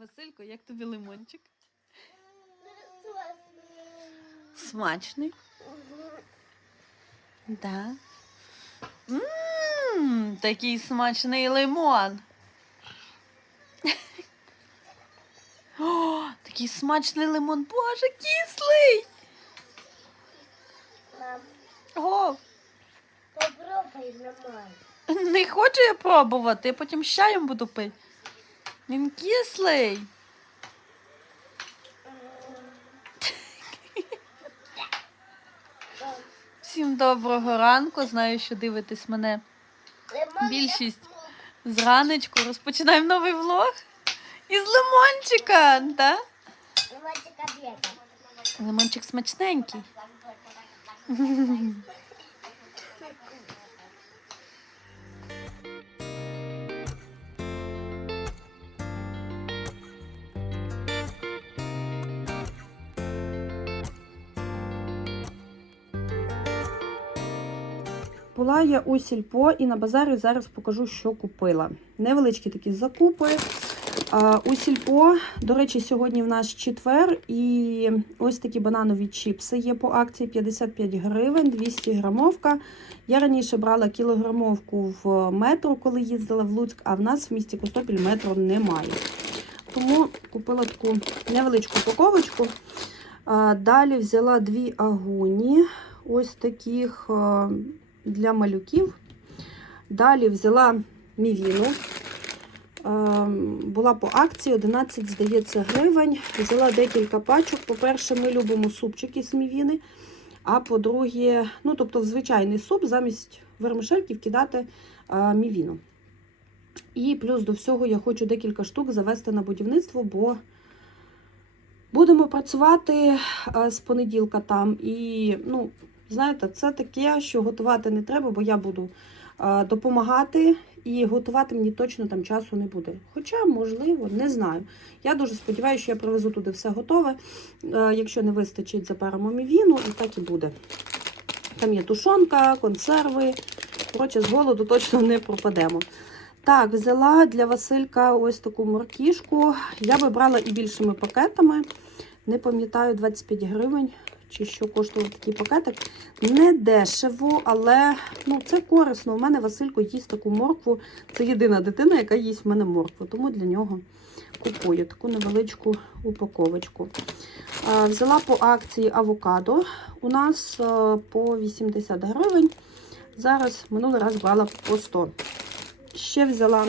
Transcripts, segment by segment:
Василько, як тобі лимончик? Смачний? Да. Ммм, такий смачний лимон. О, такий смачний лимон. Боже, кислий. Мам, О, попробуй нормально. не хочу я пробувати, я потім з чаєм буду пити. Він кислий. Всім доброго ранку. Знаю, що дивитесь мене більшість зранечку. Розпочинаємо новий влог із лимончика. Да? Лимончик смачненький. Була я у сільпо і на базарі зараз покажу, що купила. Невеличкі такі закупи. У сільпо, до речі, сьогодні в нас четвер, і ось такі бананові чіпси є по акції 55 гривень, 200 грамовка. Я раніше брала кілограмовку в метро, коли їздила в Луцьк, а в нас в місті Костопіль метро немає. Тому купила таку невеличку упаковочку. Далі взяла дві агуні, ось таких для малюків. Далі взяла мівіну. Ем, Була по акції 11, здається, гривень. Взяла декілька пачок. По-перше, ми любимо супчики з мівіни. А по-друге, ну, тобто в звичайний суп замість вермишельки вкидати е, мівіну. І плюс до всього я хочу декілька штук завести на будівництво, бо будемо працювати е, з понеділка там. І, ну, знаєте, це таке, що готувати не треба, бо я буду допомагати. І готувати мені точно там часу не буде. Хоча, можливо, не знаю. Я дуже сподіваюся, що я привезу туди все готове. Е, Якщо не вистачить, запаримо мівіну, і так і буде. Там є тушонка, консерви. Коротше, з голоду точно не пропадемо. Так, взяла для Василька ось таку моркішку. Я би брала і більшими пакетами. Не пам'ятаю, 25 гривень чи що коштував такий пакетик. Не дешево, але ну, це корисно. У мене Василько їсть таку моркву. Це єдина дитина, яка їсть в мене моркву, тому для нього купую таку невеличку упаковочку. Взяла по акції авокадо. У нас по 80 гривень. Зараз минулий раз брала по 100. Ще взяла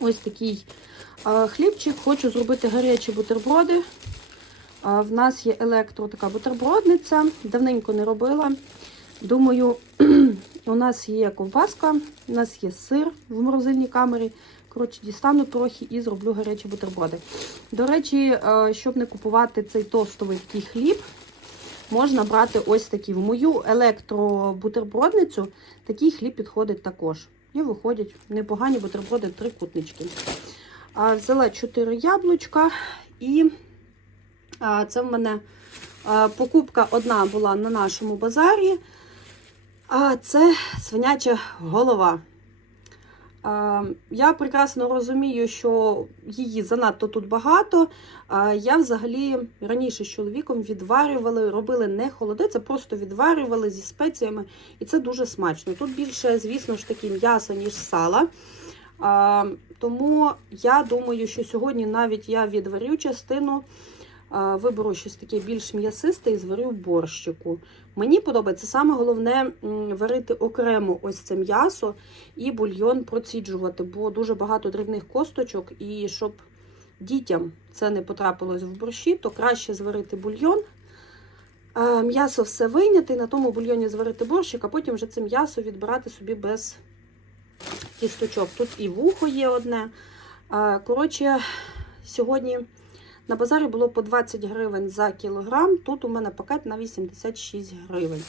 ось такий хлібчик. Хочу зробити гарячі бутерброди. В нас є електро така бутербродниця. Давненько не робила. Думаю, у нас є ковбаска, у нас є сир в морозильній камері. Коротше, дістану трохи і зроблю гарячі бутерброди. До речі, е, щоб не купувати цей тостовий такий хліб, можна брати ось такий. В мою електробутербродницю такий хліб підходить також. І виходять непогані бутерброди, трикутнички. Взяла 4 яблучка і Це в мене покупка одна була на нашому базарі. А це свиняча голова. Я прекрасно розумію, що її занадто тут багато. Я взагалі раніше з чоловіком відварювали, робили не холодець, а просто відварювали зі спеціями. І це дуже смачно. Тут більше, звісно ж таки, м'яса, ніж сала. Тому я думаю, що сьогодні навіть я відварю частину. Виберу щось таке більш м'ясисте і зварю в борщику. Мені подобається саме головне варити окремо ось це м'ясо і бульйон проціджувати, бо дуже багато дрібних косточок, і щоб дітям це не потрапилось в борщі, то краще зварити бульйон. М'ясо все вийняти, на тому бульйоні зварити борщик, а потім вже це м'ясо відбирати собі без кісточок. Тут і вухо є одне. Коротше, сьогодні. На базарі було по 20 гривень за кілограм. Тут у мене пакет на 86 гривень.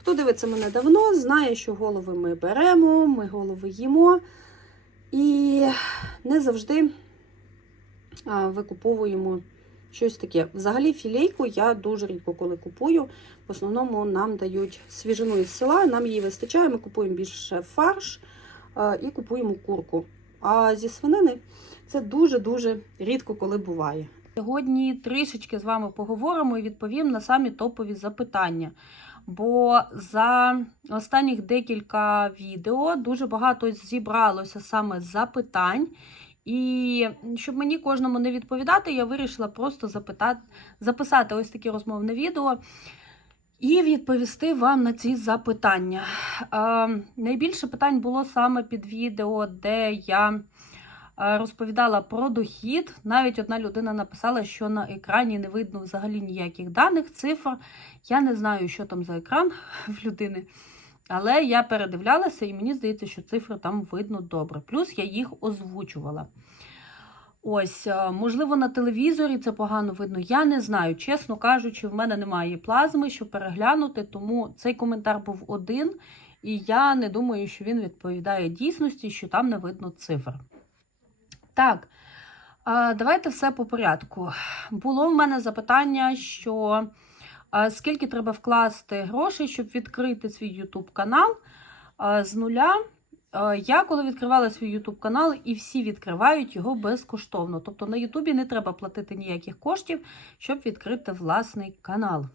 Хто дивиться мене давно, знає, що голови ми беремо, ми голови їмо. І не завжди викуповуємо щось таке. Взагалі, філейку я дуже рідко коли купую. В основному нам дають свіжину із села, нам її вистачає. Ми купуємо більше фарш і купуємо курку. А зі свинини це дуже-дуже рідко коли буває. Сьогодні трішечки з вами поговоримо і відповім на самі топові запитання. Бо за останніх декілька відео дуже багато зібралося саме запитань. І щоб мені кожному не відповідати, я вирішила просто запитати, записати ось таке розмовне відео і відповісти вам на ці запитання. Е, найбільше питань було саме під відео, де я розповідала про дохід. Навіть одна людина написала, що на екрані не видно взагалі ніяких даних, цифр. Я не знаю, що там за екран в людини. Але я передивлялася, і мені здається, що цифри там видно добре. Плюс я їх озвучувала. Ось, е, можливо, на телевізорі це погано видно. Я не знаю. Чесно кажучи, в мене немає плазми, щоб переглянути, тому цей коментар був один, і я не думаю, що він відповідає дійсності, що там не видно цифр. Так, давайте все по порядку. Було в мене запитання, що скільки треба вкласти грошей, щоб відкрити свій YouTube канал з нуля. Я коли відкривала свій YouTube канал, і всі відкривають його безкоштовно. Тобто на Ютубі не треба платити ніяких коштів, щоб відкрити власний канал.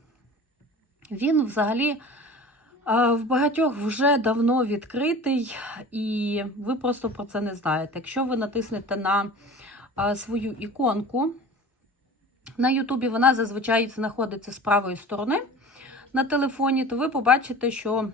Він взагалі в багатьох вже давно відкритий, і ви просто про це не знаєте. Якщо ви натиснете на свою іконку, на Ютубі вона зазвичай знаходиться з правої сторони на телефоні, то ви побачите, що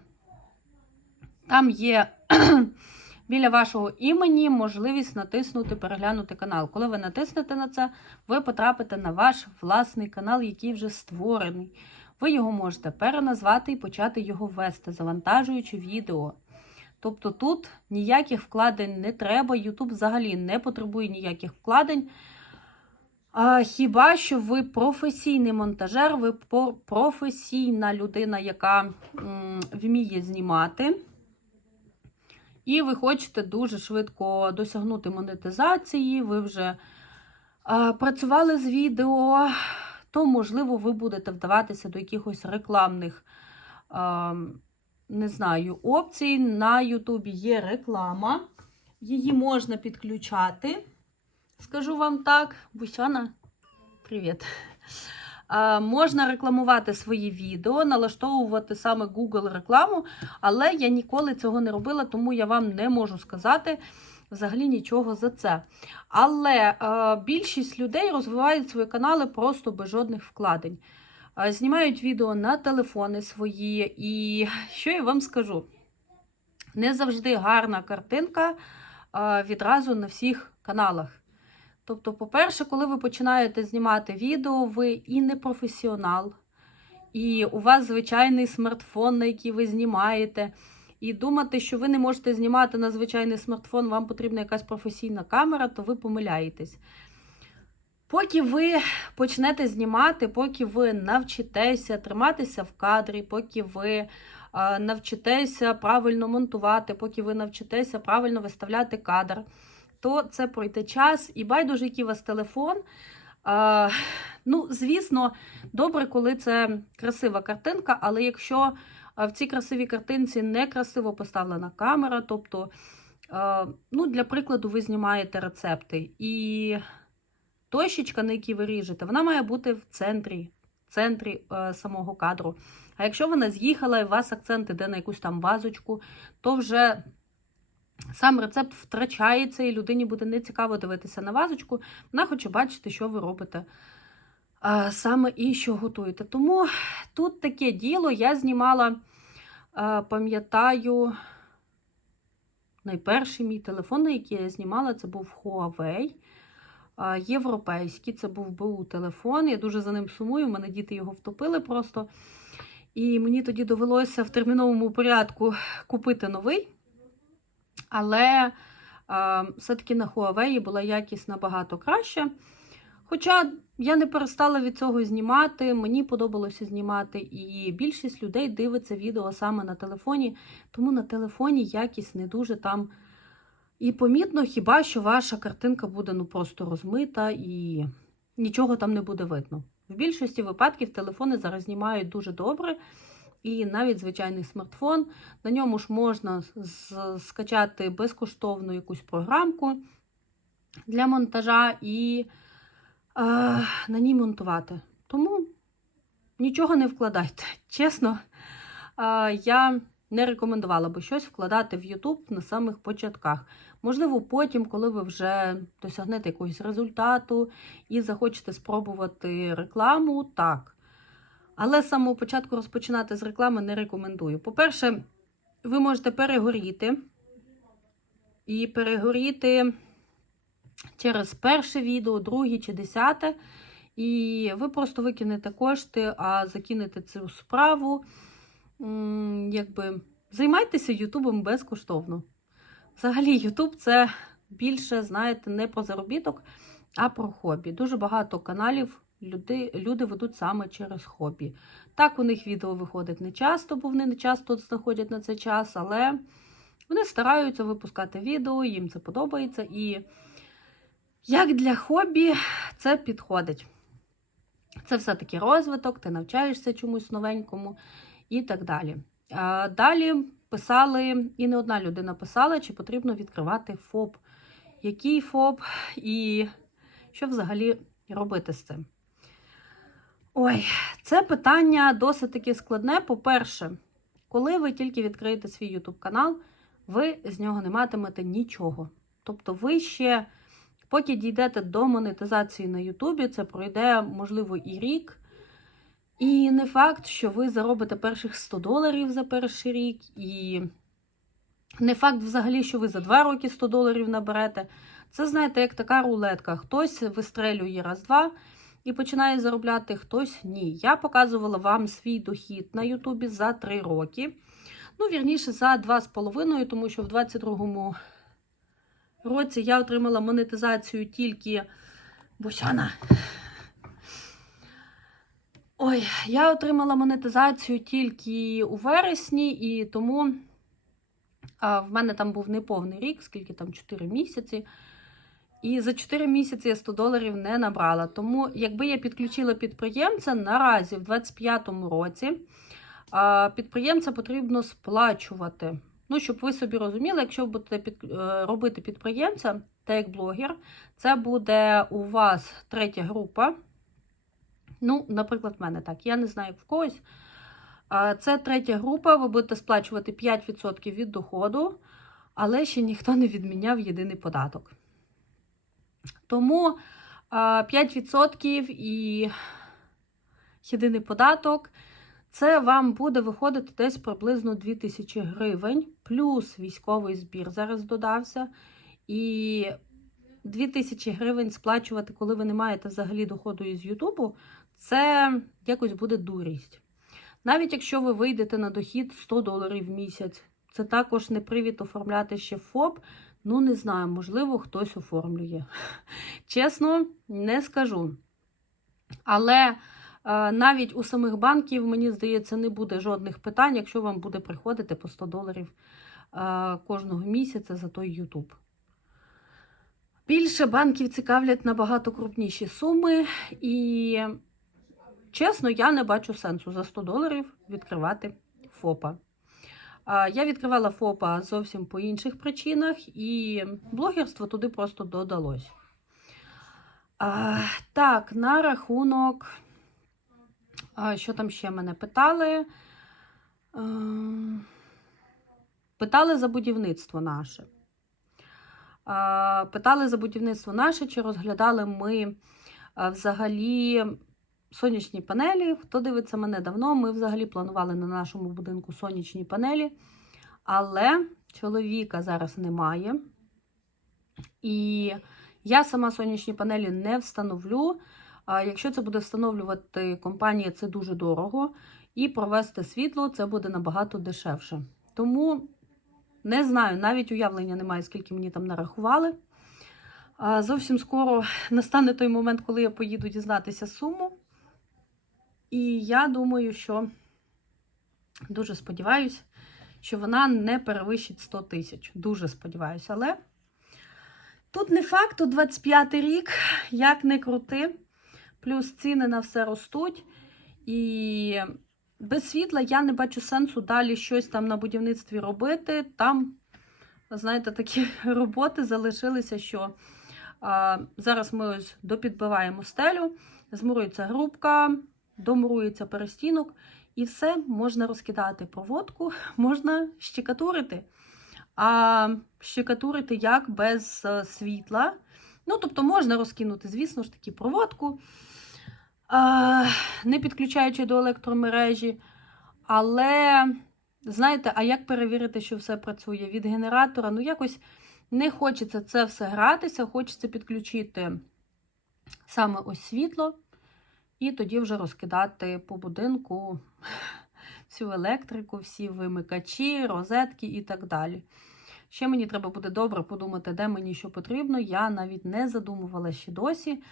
там є біля вашого імені можливість натиснути переглянути канал. Коли ви натиснете на це, ви потрапите на ваш власний канал, який вже створений. Ви його можете переназвати і почати його вести, завантажуючи відео. Тобто тут ніяких вкладень не треба, YouTube взагалі не потребує ніяких вкладень. А, хіба що ви професійний монтажер, ви професійна людина, яка вміє знімати. І ви хочете дуже швидко досягнути монетизації, ви вже а, працювали з відео, то, можливо, ви будете вдаватися до якихось рекламних, а, не знаю, опцій. На Ютубі є реклама, її можна підключати. Скажу вам так, Бусяна, привіт. А, Можна рекламувати свої відео, налаштовувати саме Google рекламу, але я ніколи цього не робила, тому я вам не можу сказати взагалі нічого за це. Але е, більшість людей розвивають свої канали просто без жодних вкладень. Е, знімають відео на телефони свої, і що я вам скажу? Не завжди гарна картинка е, відразу на всіх каналах. Тобто, по-перше, коли ви починаєте знімати відео, ви і не професіонал, і у вас звичайний смартфон, на який ви знімаєте. І думати, що ви не можете знімати на звичайний смартфон, вам потрібна якась професійна камера, то ви помиляєтесь. Поки ви почнете знімати, поки ви навчитеся триматися в кадрі, поки ви навчитеся правильно монтувати, поки ви навчитеся правильно виставляти кадр, то це пройде час і байдуже, який у вас телефон. Ну, звісно, добре, коли це красива картинка, але якщо в цій красивій картинці не красиво поставлена камера, тобто, е, ну, для прикладу, ви знімаєте рецепти, і дощечка, на якій ви ріжете, вона має бути в центрі, центрі е, самого кадру. А якщо вона з'їхала і у вас акцент іде на якусь там вазочку, то вже сам рецепт втрачається, і людині буде нецікаво дивитися на вазочку. Вона хоче бачити, що ви робите саме і що готуєте. Тому тут таке діло я знімала, пам'ятаю, найперший мій телефон, на який я знімала, це був Huawei. Європейський, це був БУ телефон. Я дуже за ним сумую. У мене діти його втопили просто. І мені тоді довелося в терміновому порядку купити новий. Але все-таки на Huawei була якість набагато краща. Хоча я не перестала від цього знімати, мені подобалося знімати, і більшість людей дивиться відео саме на телефоні, тому на телефоні якість не дуже там і помітно, хіба що ваша картинка буде ну просто розмита і нічого там не буде видно. В більшості випадків телефони зараз знімають дуже добре, і навіть звичайний смартфон. На ньому ж можна скачати безкоштовну якусь програмку для монтажа і на ній монтувати. Тому нічого не вкладайте. Чесно, я не рекомендувала би щось вкладати в YouTube на самих початках. Можливо, потім, коли ви вже досягнете якогось результату і захочете спробувати рекламу, так. Але з самого початку розпочинати з реклами не рекомендую. По-перше, ви можете перегоріти. І перегоріти через перше відео, друге чи десяте. І ви просто викинете кошти, а закинете цю справу. Якби займайтеся Ютубом безкоштовно. Взагалі, Ютуб це більше, знаєте, не про заробіток, а про хобі. Дуже багато каналів люди, люди ведуть саме через хобі. Так, у них відео виходить не часто, бо вони не часто знаходять на це час, але вони стараються випускати відео, їм це подобається. І як для хобі це підходить. Це все-таки розвиток, ти навчаєшся чомусь новенькому і так далі. Далі писали, і не одна людина писала, чи потрібно відкривати ФОП. Який ФОП і що взагалі робити з цим? Ой, це питання досить таки складне. По-перше, коли ви тільки відкриєте свій YouTube канал, ви з нього не матимете нічого. Тобто, ви ще, поки дійдете до монетизації на Ютубі, це пройде, можливо, і рік. І не факт, що ви заробите перших 100 доларів за перший рік, і не факт взагалі, що ви за 2 роки 100 доларів наберете. Це, знаєте, як така рулетка. Хтось вистрелює раз-два і починає заробляти, хтось ні. Я показувала вам свій дохід на Ютубі за 3 роки. Ну, вірніше, за 2,5, тому що в 22-му році я отримала монетизацію тільки Бусяна. Ой, я отримала монетизацію тільки у вересні, і тому а, в мене там був неповний рік, скільки там 4 місяці. І за 4 місяці я 100 доларів не набрала. Тому, якби я підключила підприємця, наразі в 2025 році а, підприємця потрібно сплачувати. Ну, щоб ви собі розуміли, якщо ви будете під, е, робити підприємця, так як блогер, це буде у вас третя група. Ну, наприклад, в мене так. Я не знаю, як в когось. Це третя група, ви будете сплачувати 5% від доходу, але ще ніхто не відміняв єдиний податок. Тому 5% і єдиний податок. Це вам буде виходити десь приблизно 2000 гривень, плюс військовий збір зараз додався. І 2000 гривень сплачувати, коли ви не маєте взагалі доходу із Ютубу, це якось буде дурість. Навіть якщо ви вийдете на дохід 100 доларів в місяць, це також не привід оформляти ще ФОП. Ну, не знаю, можливо, хтось оформлює. Чесно, не скажу. Але навіть у самих банків, мені здається, не буде жодних питань, якщо вам буде приходити по 100 доларів е, кожного місяця за той YouTube. Більше банків цікавлять набагато крупніші суми, і, чесно, я не бачу сенсу за 100 доларів відкривати ФОПа. Я відкривала ФОПа зовсім по інших причинах, і блогерство туди просто додалось. Так, на рахунок, що там ще мене питали? Питали за будівництво наше. Питали за будівництво наше, чи розглядали ми взагалі сонячні панелі. Хто дивиться мене давно, ми взагалі планували на нашому будинку сонячні панелі, але чоловіка зараз немає. І я сама сонячні панелі не встановлю. Якщо це буде встановлювати компанія, це дуже дорого. І провести світло це буде набагато дешевше. Тому не знаю, навіть уявлення немає, скільки мені там нарахували. Зовсім скоро настане той момент, коли я поїду дізнатися суму. І я думаю, що дуже сподіваюся, що вона не перевищить 100 тисяч. Дуже сподіваюся, але тут не факт, тут 25 рік, як не крути, плюс ціни на все ростуть. І без світла я не бачу сенсу далі щось там на будівництві робити. Там, знаєте, такі роботи залишилися, що а, зараз ми ось допідбиваємо стелю, змурується грубка, домурується перестінок, і все можна розкидати проводку, можна щекатурити. А щекатурити як без е, світла. Ну, тобто можна розкинути, звісно ж таки, проводку, не підключаючи до електромережі. Але, знаєте, а як перевірити, що все працює від генератора? Ну, якось не хочеться це все гратися, хочеться підключити саме ось світло, і тоді вже розкидати по будинку всю електрику, всі вимикачі, розетки і так далі. Ще мені треба буде добре подумати, де мені що потрібно. Я навіть не задумувала ще досі.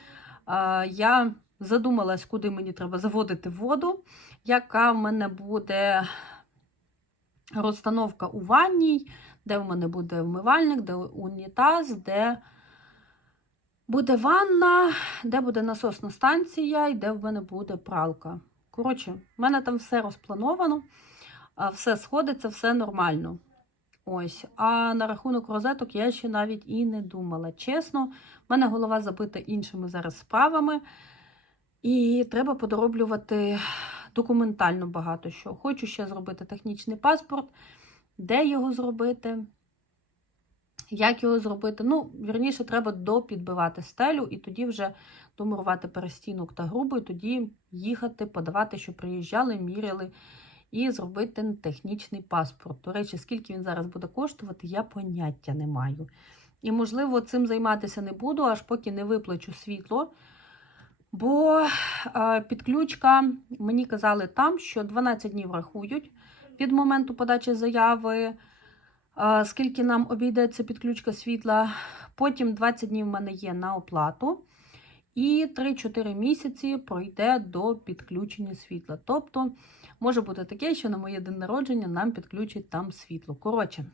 Я задумалась, куди мені треба заводити воду, яка в мене буде розстановка у ванній, де в мене буде вмивальник, де унітаз, де буде ванна, де буде насосна станція і де в мене буде пралка. Коротше, в мене там все розплановано, все сходиться, все нормально. Ось, а на рахунок розеток я ще навіть і не думала. Чесно, в мене голова забита іншими зараз справами, і треба подороблювати документально багато що. Хочу ще зробити технічний паспорт, де його зробити, як його зробити. Ну, вірніше, треба допідбивати стелю і тоді вже домурувати перестінок та грубо, і тоді їхати, подавати, що приїжджали, міряли і зробити технічний паспорт. До речі, скільки він зараз буде коштувати, я поняття не маю. І, можливо, цим займатися не буду, аж поки не виплачу світло. Бо е, підключка, мені казали там, що 12 днів рахують від моменту подачі заяви, е, скільки нам обійдеться підключка світла. Потім 20 днів в мене є на оплату. І 3-4 місяці пройде до підключення світла. Тобто, може бути таке, що на моє день народження нам підключать там світло. Коротше,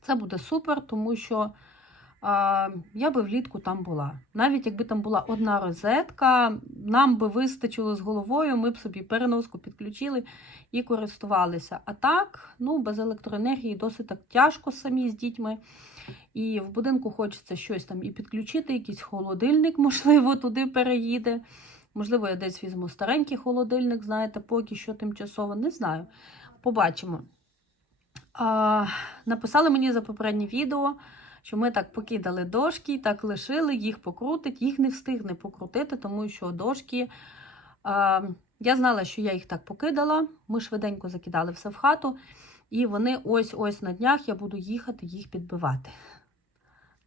це буде супер, тому що я би влітку там була. Навіть якби там була одна розетка, нам би вистачило з головою, ми б собі переноску підключили і користувалися. А так, ну, без електроенергії досить так тяжко самі з дітьми. І в будинку хочеться щось там і підключити, якийсь холодильник, можливо, туди переїде. Можливо, я десь візьму старенький холодильник, знаєте, поки що тимчасово, не знаю. Побачимо. А, написали мені за попереднє відео, що ми так покидали дошки, так лишили, їх покрутить, їх не встигне покрутити, тому що дошки. А, я знала, що я їх так покидала. Ми швиденько закидали все в хату. І вони ось-ось на днях я буду їхати їх підбивати.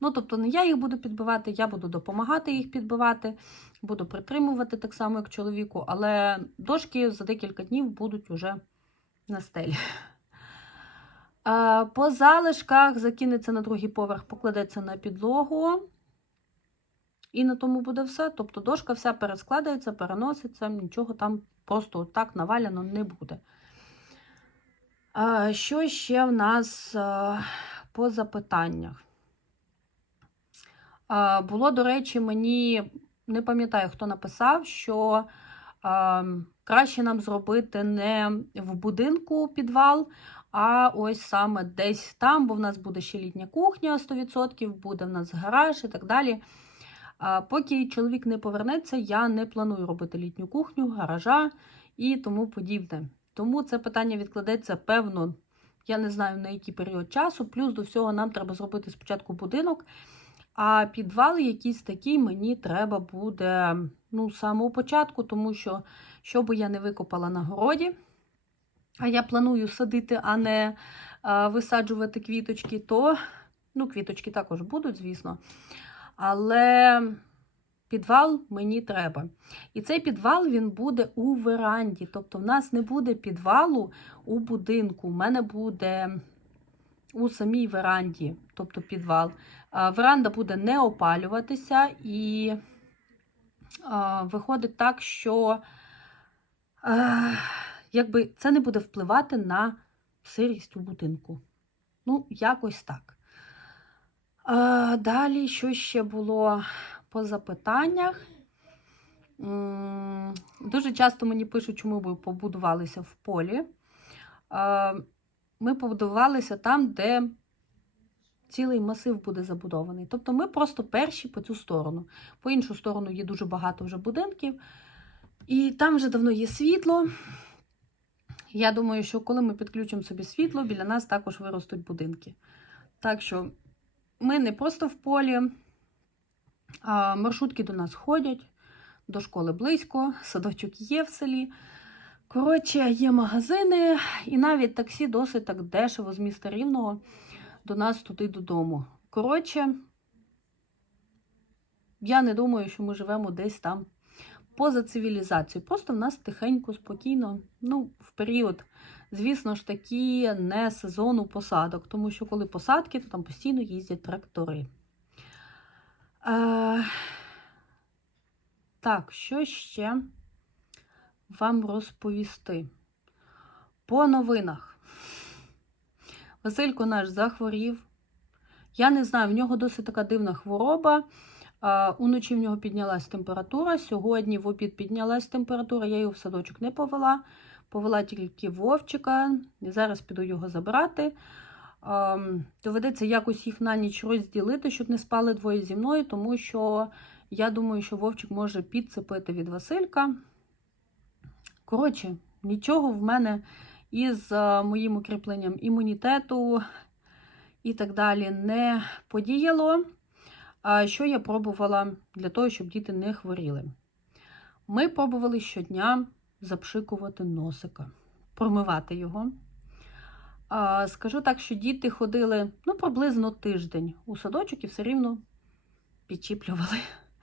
Ну, тобто, не я їх буду підбивати, я буду допомагати їх підбивати, буду притримувати так само, як чоловіку, але дошки за декілька днів будуть уже на стелі. А, По залишках закинеться на другий поверх, покладеться на підлогу. І на тому буде все. Тобто дошка вся перескладається, переноситься, нічого там просто так наваляно не буде. Що ще в нас по запитаннях? Було, до речі, мені не пам'ятаю, хто написав, що краще нам зробити не в будинку підвал, а ось саме десь там, бо в нас буде ще літня кухня 100%, буде в нас гараж і так далі. Поки чоловік не повернеться, я не планую робити літню кухню, гаража і тому подібне. Тому це питання відкладеться, певно, я не знаю на який період часу. Плюс до всього нам треба зробити спочатку будинок. А підвал якийсь такий мені треба буде ну, з самого початку, тому що, що би я не викопала на городі, а я планую садити, а не висаджувати квіточки, то ну, квіточки також будуть, звісно. Але підвал мені треба. І цей підвал він буде у веранді. Тобто, в нас не буде підвалу у будинку. У мене буде у самій веранді, тобто підвал. Веранда буде не опалюватися, і виходить так, що якби це не буде впливати на сирість у будинку. Ну, якось так. А, Далі, що ще було по запитаннях? Дуже часто мені пишуть, чому ви побудувалися в полі. Ми побудувалися там, де цілий масив буде забудований. Тобто ми просто перші по цю сторону. По іншу сторону є дуже багато вже будинків, і там вже давно є світло. Я думаю, що коли ми підключимо собі світло, біля нас також виростуть будинки. Так що ми не просто в полі, а маршрутки до нас ходять, до школи близько, садочок є в селі. Коротше, є магазини, і навіть таксі досить так дешево з міста Рівного до нас туди додому. Коротше, я не думаю, що ми живемо десь там поза цивілізацією. Просто в нас тихенько, спокійно, ну, в період, звісно ж таки, не сезону посадок, тому що коли посадки, то там постійно їздять трактори. Е, так, що ще вам розповісти? По новинах. Василько наш захворів. Я не знаю, в нього досить така дивна хвороба. Уночі в нього піднялась температура. Сьогодні в обід піднялась температура. Я його в садочок не повела. Повела тільки Вовчика. Зараз піду його забрати. Доведеться якось їх на ніч розділити, щоб не спали двоє зі мною, тому що я думаю, що Вовчик може підцепити від Василька. Коротше, нічого в мене із моїм укріпленням імунітету і так далі не подіяло. А що я пробувала для того, щоб діти не хворіли? Ми пробували щодня запшикувати носика, промивати його. Скажу так, що діти ходили ну, приблизно тиждень у садочок і все рівно підчіплювали.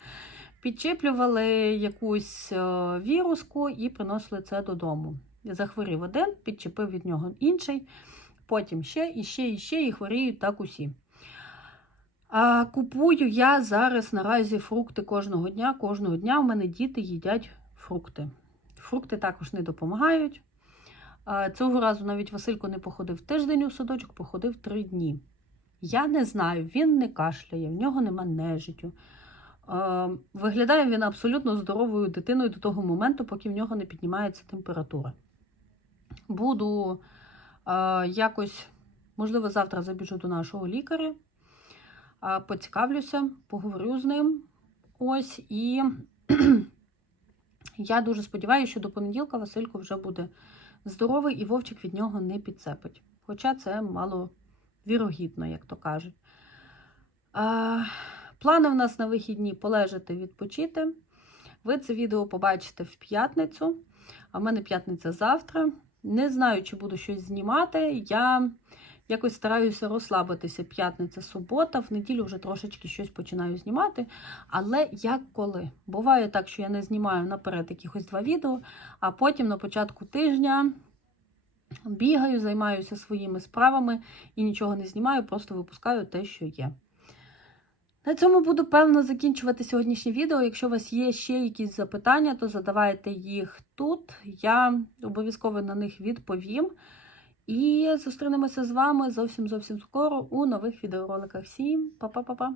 Підчіплювали якусь е, віруску і приносили це додому. Захворів один, підчепив від нього інший, потім ще, і ще, і ще, і хворіють так усі. Купую я зараз наразі фрукти кожного дня. Кожного дня у мене діти їдять фрукти. Фрукти також не допомагають. Цього разу навіть Василько не походив тиждень у садочок, походив три дні. Я не знаю, він не кашляє, в нього нема нежиттю. Виглядає він абсолютно здоровою дитиною до того моменту, поки в нього не піднімається температура. Буду якось, можливо, завтра забіжу до нашого лікаря, поцікавлюся, поговорю з ним. Ось і я дуже сподіваюся, що до понеділка Василько вже буде здоровий і вовчик від нього не підцепить. Хоча це мало вірогідно, як то кажуть. Е, Плани в нас на вихідні полежати, відпочити. Ви це відео побачите в п'ятницю, а в мене п'ятниця завтра. Не знаю, чи буду щось знімати. Я якось стараюся розслабитися п'ятниця, субота, в неділю вже трошечки щось починаю знімати. Але як коли? Буває так, що я не знімаю наперед якихось два відео, а потім на початку тижня бігаю, займаюся своїми справами і нічого не знімаю, просто випускаю те, що є. На цьому буду певно закінчувати сьогоднішнє відео. Якщо у вас є ще якісь запитання, то задавайте їх тут. Я обов'язково на них відповім. І зустрінемося з вами зовсім зовсім скоро у нових відеороликах. Всім па-па-па-па!